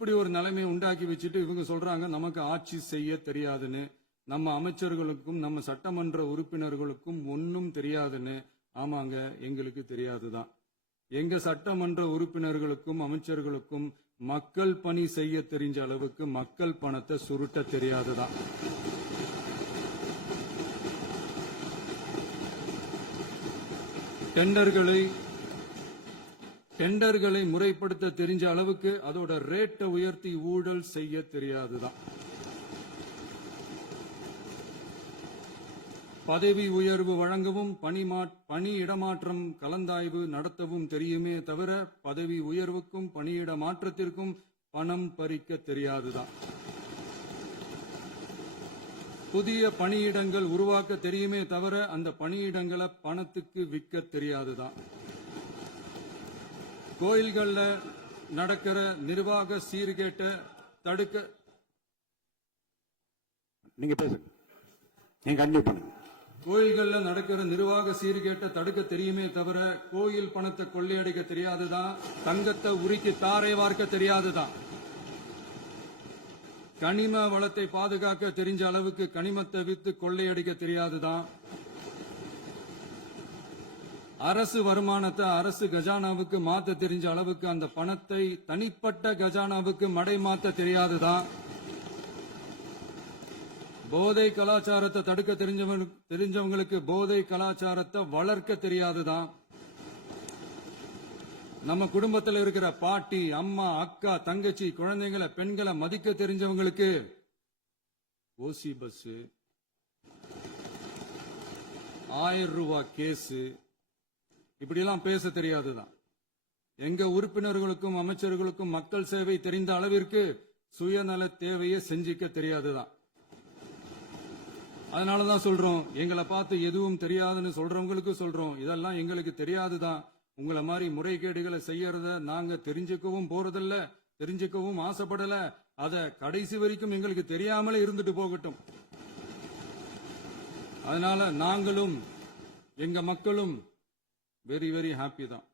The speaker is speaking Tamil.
இப்படி ஒரு நிலைமையை உண்டாக்கி வச்சுட்டு இவங்க சொல்றாங்க நமக்கு ஆட்சி செய்ய தெரியாதுன்னு, நம்ம அமைச்சர்களுக்கும் நம்ம சட்டமன்ற உறுப்பினர்களுக்கும் ஒன்னும் தெரியாதுன்னு. ஆமாங்க, எங்களுக்கு தெரியாதுதான். எங்க சட்டமன்ற உறுப்பினர்களுக்கும் அமைச்சர்களுக்கும் மக்கள் பணி செய்ய தெரிஞ்ச அளவுக்கு மக்கள் பணத்தை சுருட்ட தெரியாதுதான். டெண்டர்களை முறைப்படுத்த தெரிஞ்ச அளவுக்கு அதோட ரேட்டை உயர்த்தி ஊழல் செய்ய தெரியாதுதான். பதவி உயர்வு வழங்கவும் பணி இடமாற்றம் கலந்தாய்வு நடத்தவும் தெரியுமே தவிர பதவி உயர்வுக்கும் பணியிட மாற்றத்திற்கும் பணம் பறிக்க தெரியாதுதான். புதிய பணியிடங்கள் உருவாக்க தெரியுமே தவிர அந்த பணியிடங்களை பணத்துக்கு விற்க தெரியாதுதான். கோயில்கள்ல நடக்கிற நிர்வாக சீர்கேட்ட தடுக்க நீங்க பேசுங்க, நீங்க கண்டிப்பா பண்ணுங்க. கோயில்கள்ல நடக்கிற நிர்வாக சீர்கேட்ட தடுக்க தெரியுமே தவிர கோயில் பணத்தை கொள்ளையடிக்க தெரியாதுதான். தங்கத்தை உருக்கி தாரை வார்க்க தெரியாதுதான். கனிம வளத்தை பாதுகாக்க தெரிஞ்ச அளவுக்கு கனிமத்தை வித்து கொள்ளையடிக்க தெரியாதுதான். அரசு வருமானத்தை அரசு கஜானாவுக்கு மாத்த தெரிஞ்ச அளவுக்கு அந்த பணத்தை தனிப்பட்ட கஜானாவுக்கு மடை மாத்த தெரியாதுதான். போதை கலாச்சாரத்தை தடுக்க தெரிஞ்சவங்களுக்கு போதை கலாச்சாரத்தை வளர்க்க தெரியாதுதான். நம்ம குடும்பத்தில் இருக்கிற பாட்டி, அம்மா, அக்கா, தங்கச்சி, குழந்தைங்களை, பெண்களை மதிக்க தெரிஞ்சவங்களுக்கு ஓசி பஸ், 1000 ரூபாய் கேஸ், இப்படிலாம் பேச தெரியாதுதான். எங்க உறுப்பினர்களுக்கும் அமைச்சர்களுக்கும் மக்கள் சேவை தெரிந்த அளவிற்கு சுயநல தேவையை செஞ்சிக்க தெரியாதுதான். அதனாலதான் சொல்றோம், எங்களை பார்த்து எதுவும் தெரியாதுன்னு சொல்றவங்களுக்கு சொல்றோம், இதெல்லாம் எங்களுக்கு தெரியாதுதான். உங்களை மாதிரி முறைகேடுகளை செய்யறத நாங்க தெரிஞ்சுக்கவும் போறதில்ல, தெரிஞ்சுக்கவும் ஆசைப்படல. அத கடைசி வரைக்கும் எங்களுக்கு தெரியாமலே இருந்துட்டு போகட்டும். அதனால நாங்களும் எங்க மக்களும் வெரி வெரி ஹாப்பி தான்.